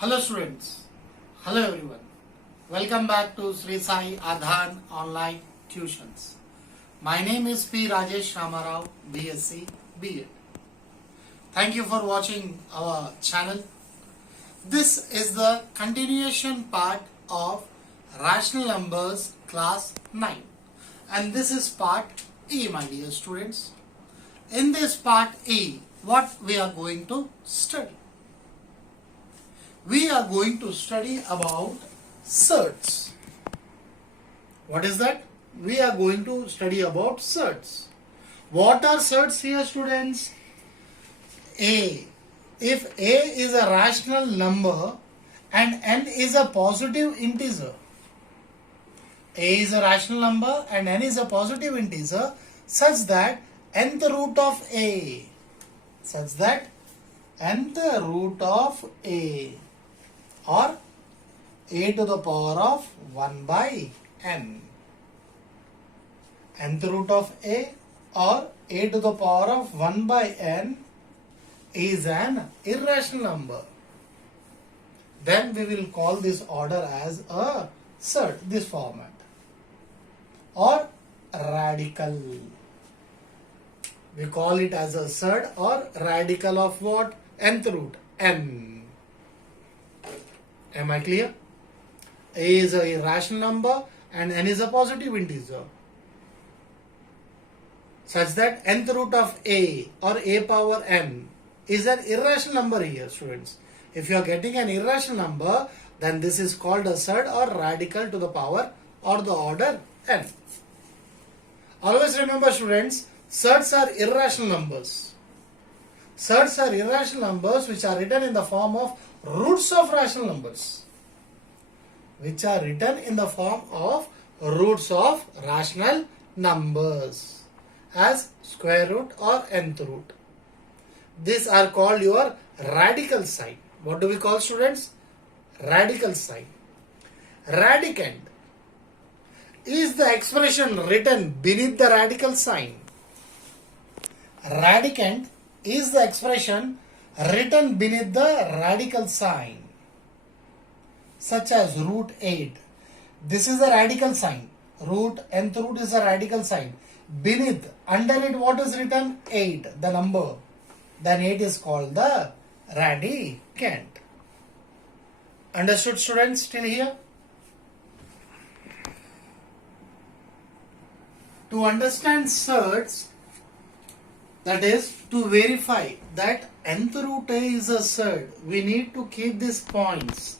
Hello students, hello everyone. Welcome back to Sri Sai Adhan Online Tuitions. My name is P. Rajesh Ramarao, BSc BA. Thank you for watching our channel. This is the continuation part of Rational Numbers Class 9 and this is part E, my dear students. In this part E, what we are going to study? We are going to study about surds. What is that? We are going to study about surds. What are surds here, students? A. If A is a rational number and N is a positive integer. A is a rational number and N is a positive integer such that nth root of A. Such that nth root of A or a to the power of 1 by n. Nth root of a or a to the power of 1 by n is an irrational number. Then we will call this order as a surd, this format, or radical. We call it as a surd or radical of what? Nth root, n. Am I clear? A is a irrational number and n is a positive integer such that nth root of a or a power n is an irrational number here, students. If you are getting an irrational number, then this is called a surd or radical to the power or the order n. Always remember, students, surds are irrational numbers. Surds are irrational numbers which are written in the form of roots of rational numbers. Which are written in the form of roots of rational numbers as square root or nth root. These are called your radical sign. What do we call, students? Radical sign. Radicand is the expression written beneath the radical sign. Radicand is the expression written beneath the radical sign, such as root 8. This is a radical sign. Root, nth root is a radical sign. Beneath, under it, what is written? 8, the number. Then 8 is called the radicand. Understood, students, till here? To understand surds, that is, to verify that nth root A is a surd, we need to keep these points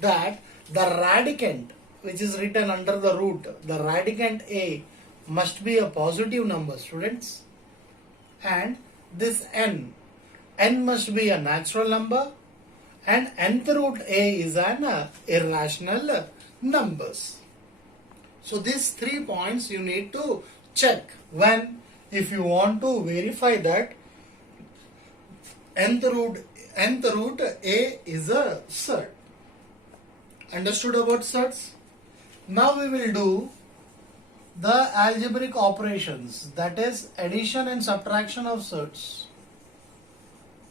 that the radicand, which is written under the root, the radicand A must be a positive number, students. And this n must be a natural number and nth root A is an irrational numbers. So these 3 points you need to check if you want to verify that nth root A is a surd. Understood about surds? Now we will do the algebraic operations, that is addition and subtraction of surds.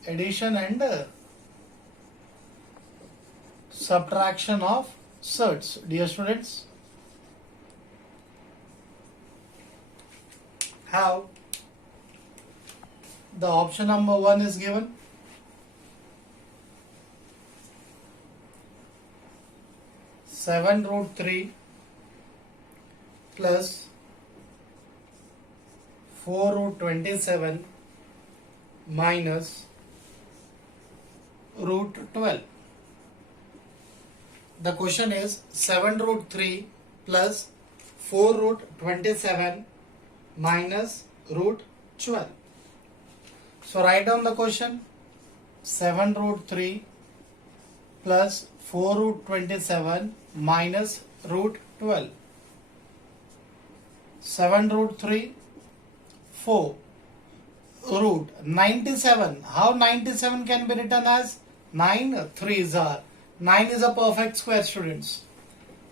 Addition and subtraction of surds, dear students. How? The option number 1 is given. Seven root 3 plus 4 root 27 minus root 12. The question is 7 root 3 plus 4 root 27 minus root 12. So write down the question. 7 root 3 plus 4 root 27 minus root 12. 7 root 3, 4 root 97. How 97 can be written as? 9 3s are. 9 is a perfect square, students.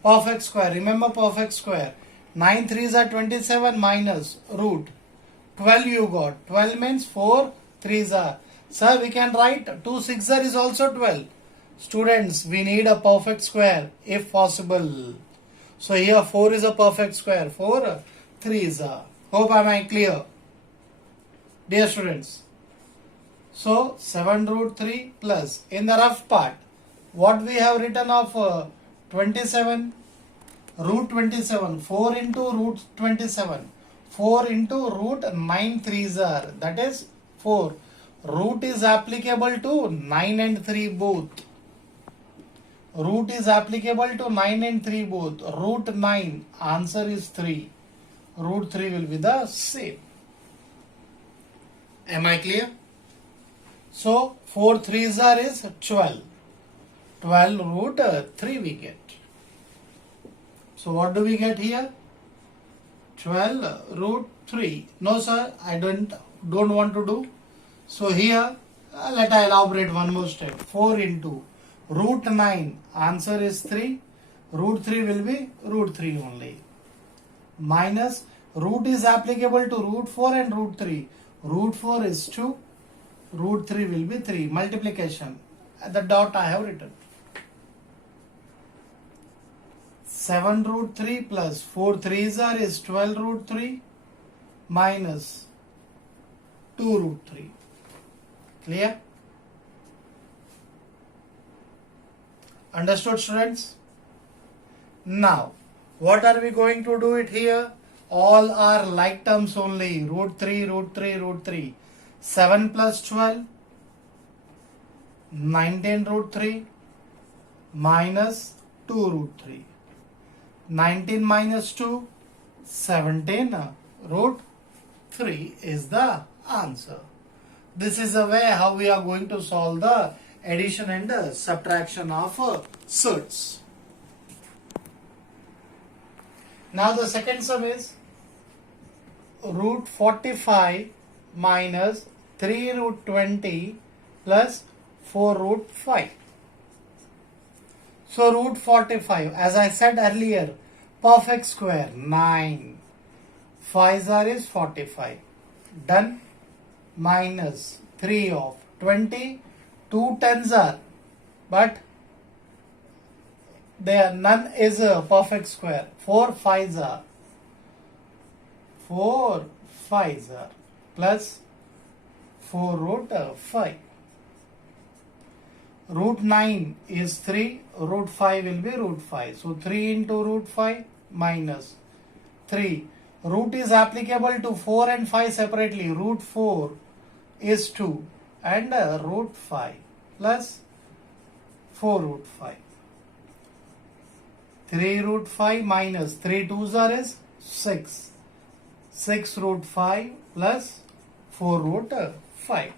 Perfect square. Remember perfect square. 9 3s are 27 minus root 12 you got. 12 means 4 3s are. Sir, we can write 2 6s is also 12. Students, we need a perfect square if possible. So here 4 is a perfect square. 4, 3 is a. Hope am I clear? Dear students. So 7 root 3 plus. In the rough part, what we have written of 27? Root 27. 4 into root 27. 4 into root 9 threes are. That is 4. Root is applicable to 9 and 3 both. Root is applicable to 9 and 3 both. Root 9, answer is 3. Root 3 will be the same. Am I clear? So 4 threes are is 12. 12 root 3 we get. So what do we get here? 12 root 3. No sir, I don't want to do. So here, let I elaborate one more step. 4 into root 9, answer is 3. Root 3 will be root 3 only. Minus, root is applicable to root 4 and root 3. Root 4 is 2. Root 3 will be 3. Multiplication. At the dot I have written. 7 root 3 plus 4 threes are is 12 root 3 minus 2 root 3. Clear? Understood, students? Now, what are we going to do it here? All are like terms only. Root 3, root 3, root 3. 7 plus 12, 19 root 3 minus 2 root 3. 19 minus 2, 17 root 3 is the answer. This is the way how we are going to solve the addition and subtraction of surds. Now the second sum is root 45 minus 3 root 20 plus 4 root 5. So root 45, as I said earlier, perfect square 9. 5 are is 45. Done. Minus 3 of 20. 2 tens are, but there none is a perfect square. 4 5s are. 4 5s are plus 4 root 5. Root 9 is 3, root 5 will be root 5. So 3 into root 5 minus 3. Root is applicable to 4 and 5 separately. Root 4 is 2 and root 5 plus 4 root 5. 3 root 5 minus 3 2s are is 6. 6 root 5 plus 4 root 5.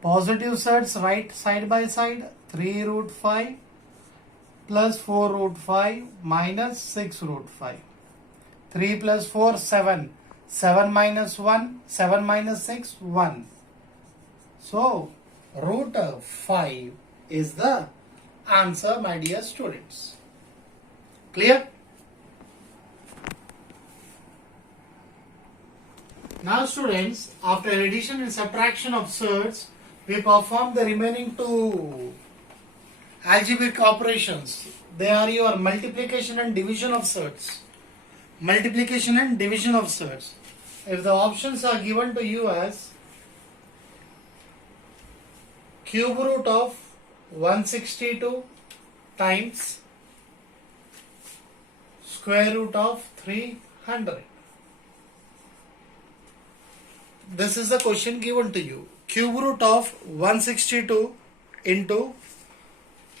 Positive surds right side by side. 3 root 5 plus 4 root 5 minus 6 root 5. 3 plus 4, 7. 7 minus 1, 7 minus 6, 1. So, root 5 is the answer, my dear students. Clear? Now students, after addition and subtraction of surds, we perform the remaining two algebraic operations. They are your multiplication and division of surds. Multiplication and division of surds. If the options are given to you as cube root of 162 times square root of 300. This is the question given to you. Cube root of 162 into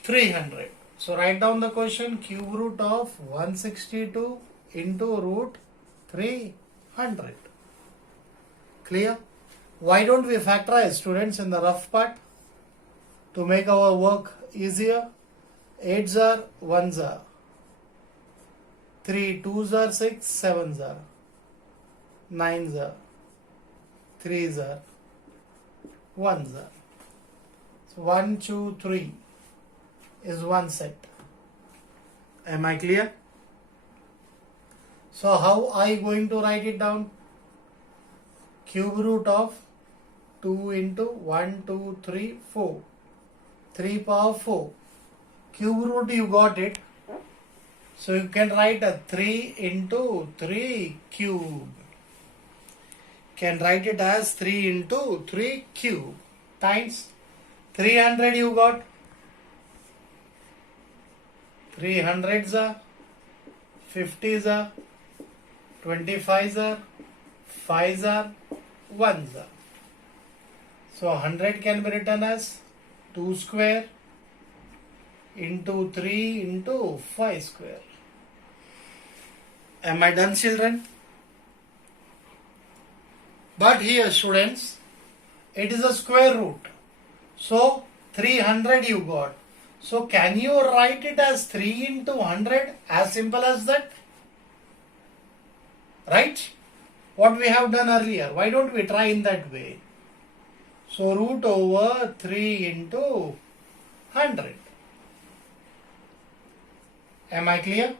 300. So write down the question. Cube root of 162 into root 300. Clear? Why don't we factorize, students, in the rough part to make our work easier? 8s are, 1s are. 3 2s are 6, 7s are. 9s are. 3s are. 1s are. So 1, 2, 3 is one set. Am I clear? So how are you going to write it down? Cube root of 2 into 1, 2, 3, 4. 3 power 4. Cube root, you got it. So you can write a 3 into 3 cube. Can write it as 3 into 3 cube times 300 you got. 300s are 50s are 25s are 5s are 1s are. So 100 can be written as 2 square into 3 into 5 square. Am I done, children? But here, students, it is a square root. So 300 you got. So can you write it as 3 into 100? As simple as that. Right? What we have done earlier. Why don't we try in that way? So root over 3 into 100. Am I clear?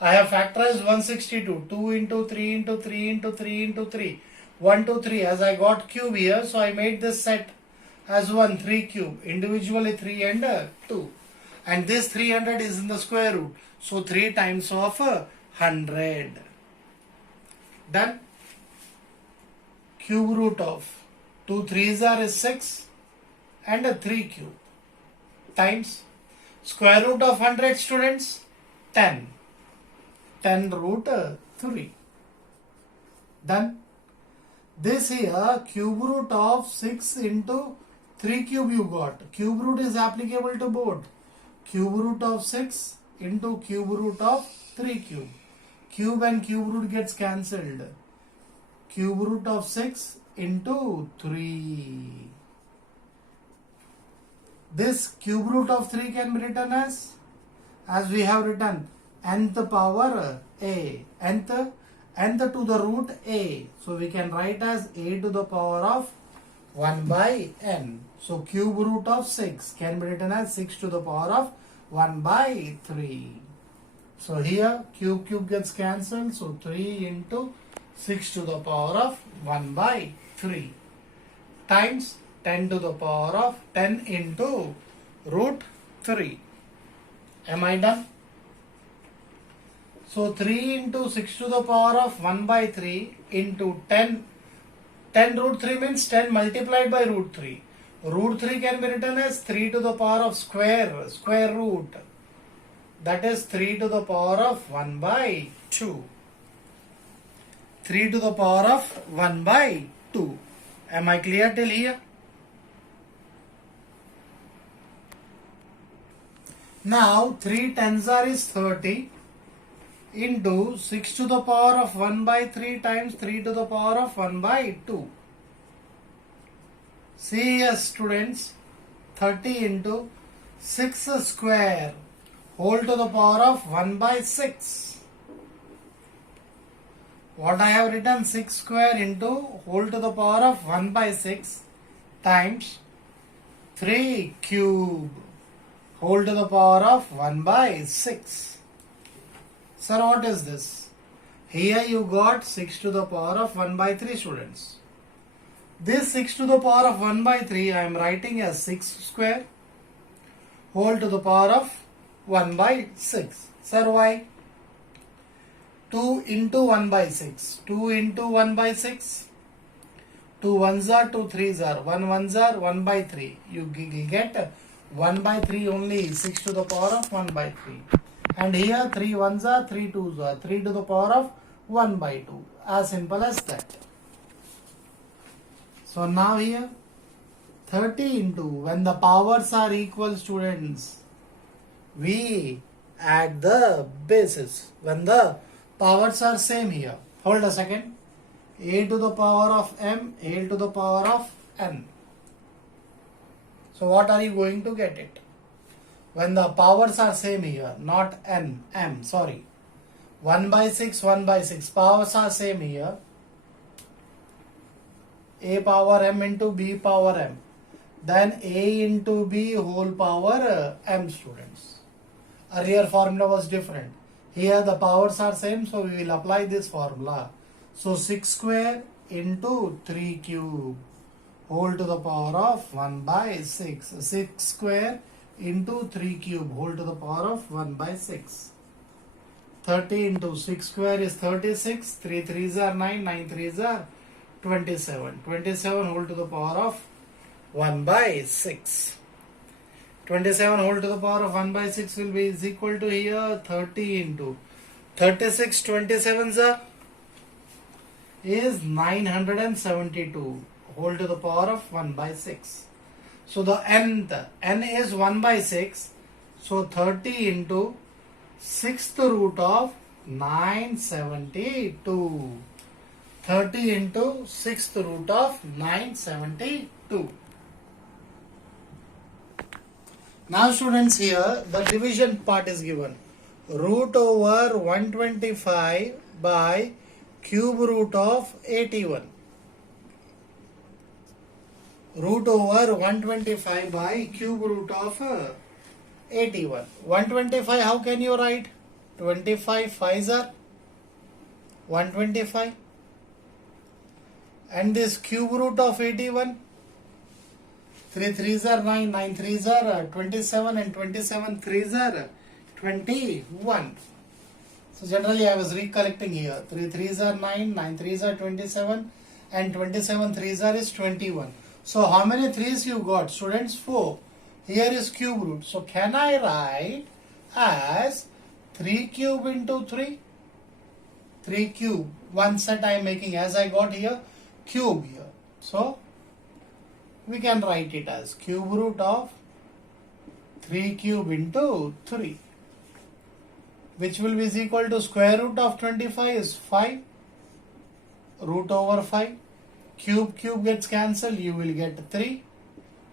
I have factorized 162. 2 into 3 into 3 into 3 into 3. 1, 2, 3. As I got cube here, so I made this set as 1, 3 cube. Individually 3 and 2. And this 300 is in the square root. So 3 times of 100. Done. Cube root of 2 3s are is 6 and a 3 cube times square root of 100, students, 10. 10 root 3. Done. This here cube root of 6 into 3 cube you got. Cube root is applicable to both. Cube root of 6 into cube root of 3 cube. Cube and cube root gets cancelled. Cube root of 6 into 3. This cube root of 3 can be written as we have written, nth power a. Nth to the root a. So we can write as a to the power of 1 by n. So cube root of 6 can be written as 6 to the power of 1 by 3. So here cube gets cancelled. So 3 into 6 to the power of 1 by 3 times 10 to the power of 10 into root 3. Am I done? So 3 into 6 to the power of 1 by 3 into 10. 10 root 3 means 10 multiplied by root 3. Root 3 can be written as 3 to the power of square root. That is 3 to the power of 1 by 2. 3 to the power of 1 by 2. Am I clear till here? Now 3 tens are is 30 into 6 to the power of 1 by 3 times 3 to the power of 1 by 2. See here, students, 30 into 6 square whole to the power of 1 by 6. What I have written, 6 square into whole to the power of 1 by 6 times 3 cube whole to the power of 1 by 6. Sir, what is this? Here you got 6 to the power of 1 by 3, students. This 6 to the power of 1 by 3 I am writing as 6 square whole to the power of 1 by 6. Sir, why? 2 into 1 by 6. 2 into 1 by 6. 2 1s are, 2 3s are. 1 1s are, 1 by 3. You get 1 by 3 only, 6 to the power of 1 by 3. And here 3 1s are, 3 2s are. 3 to the power of 1 by 2. As simple as that. So now here 30 into, when the powers are equal, students, we add the bases. When the powers are same here. Hold a second. A to the power of m, a to the power of n. So what are you going to get it? When the powers are same here, not n, m, sorry. 1 by 6, 1 by 6. Powers are same here. A power m into b power m. Then a into b whole power m, students. Earlier formula was different. Here the powers are same, so we will apply this formula. So 6 square into 3 cube whole to the power of 1 by 6. 6 square into 3 cube whole to the power of 1 by 6. 30 into 6 square is 36. 3 3s are 9. 9 3s are 27. 27 whole to the power of 1 by 6. 27 whole to the power of 1 by 6 will be is equal to here 30 into 36. 27s are is 972 whole to the power of 1 by 6. So the n is 1 by 6. So 30 into 6th root of 972. 30 into 6th root of 972. Now students, here the division part is given. Root over 125 by cube root of 81. Root over 125 by cube root of 81. 125, how can you write? 25 5s are 125. And this cube root of 81. 3 3s are 9. 9 3s are 27. And 27 3s are 21. So generally I was recollecting here. 3 3s are 9. 9 3s are 27. And 27 3s are is 21. So how many 3s you got? Students, 4. Here is cube root. So can I write as 3 cube into 3? 3 cube. One set I am making as I got here. Cube here. So we can write it as cube root of 3 cube into 3. Which will be is equal to square root of 25 is 5. Root over 5. Cube gets cancelled. You will get 3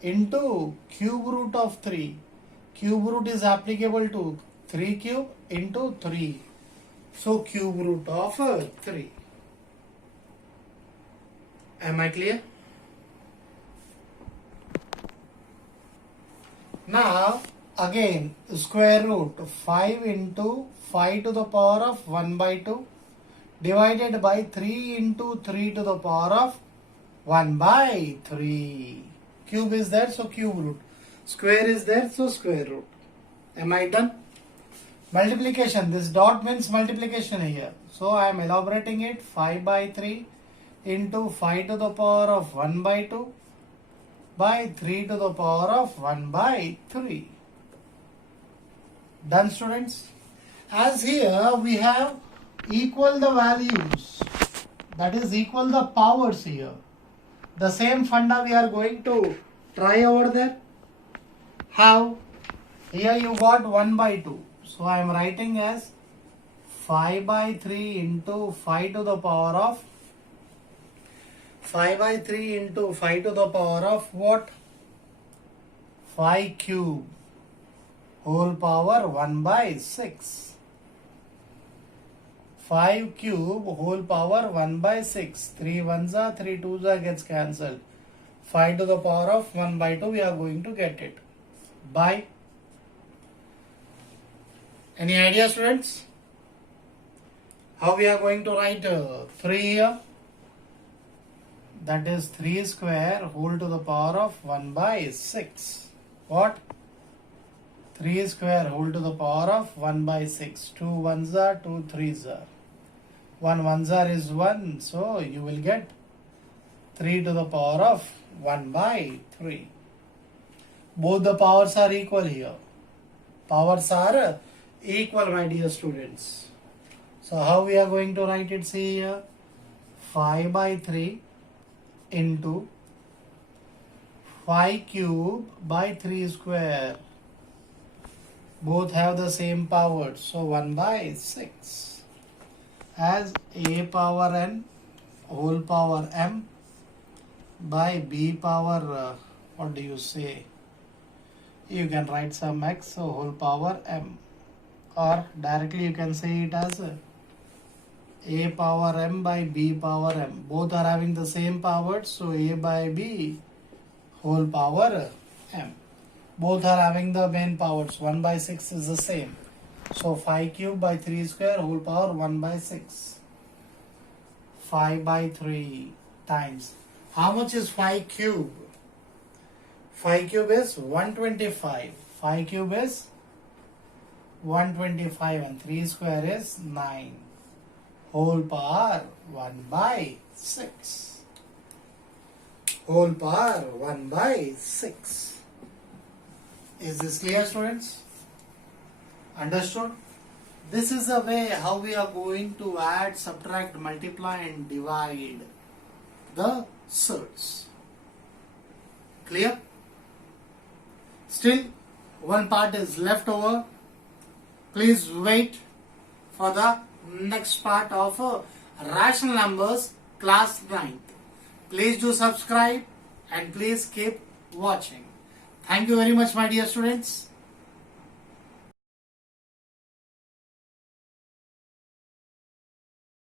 into cube root of 3. Cube root is applicable to 3 cube into 3. So cube root of 3. Am I clear? Now again square root 5 into 5 to the power of 1 by 2 divided by 3 into 3 to the power of 1 by 3. Cube is there, so cube root. Square is there, so square root. Am I done? Multiplication. This dot means multiplication here. So I am elaborating it. 5 by 3 into 5 to the power of 1 by 2 by 3 to the power of 1 by 3. Done, students? As here we have equal the values. That is equal the powers here. The same funda we are going to try over there. How? Here you got 1 by 2. So I am writing as 5 by 3 into 5 to the power of 5 by 3 into 5 to the power of what? 5 cube whole power 1 by 6. 5 cube whole power 1 by 6. 3 1s are 3 2s are gets cancelled. 5 to the power of 1 by 2 we are going to get it. By. Any idea, students? How we are going to write 3 here? That is 3 square whole to the power of 1 by 6. What? 3 square whole to the power of 1 by 6. 2 1s are 2 3s are. 1 1s are is 1. So you will get 3 to the power of 1 by 3. Both the powers are equal here. Powers are equal, my dear students. So how we are going to write it? See here. 5 by 3 into 5 cube by 3 square. Both have the same powers. So 1 by 6. As a power n whole power m by b power, what do you say? You can write some x, so whole power m. Or directly you can say it as a power m by b power m. Both are having the same powers, so a by b whole power m. Both are having the main powers. 1 by 6 is the same. So 5 cube by 3 square whole power 1 by 6. 5 by 3 times. How much is 5 cube? 5 cube is 125. 5 cube is 125 and 3 square is 9. Whole power 1 by 6. Whole power 1 by 6. Is this clear, students? Understood? This is the way how we are going to add, subtract, multiply and divide the surds. Clear? Still, one part is left over. Please wait for the next part of rational numbers class 9th. Please do subscribe and please keep watching. Thank you very much, my dear students.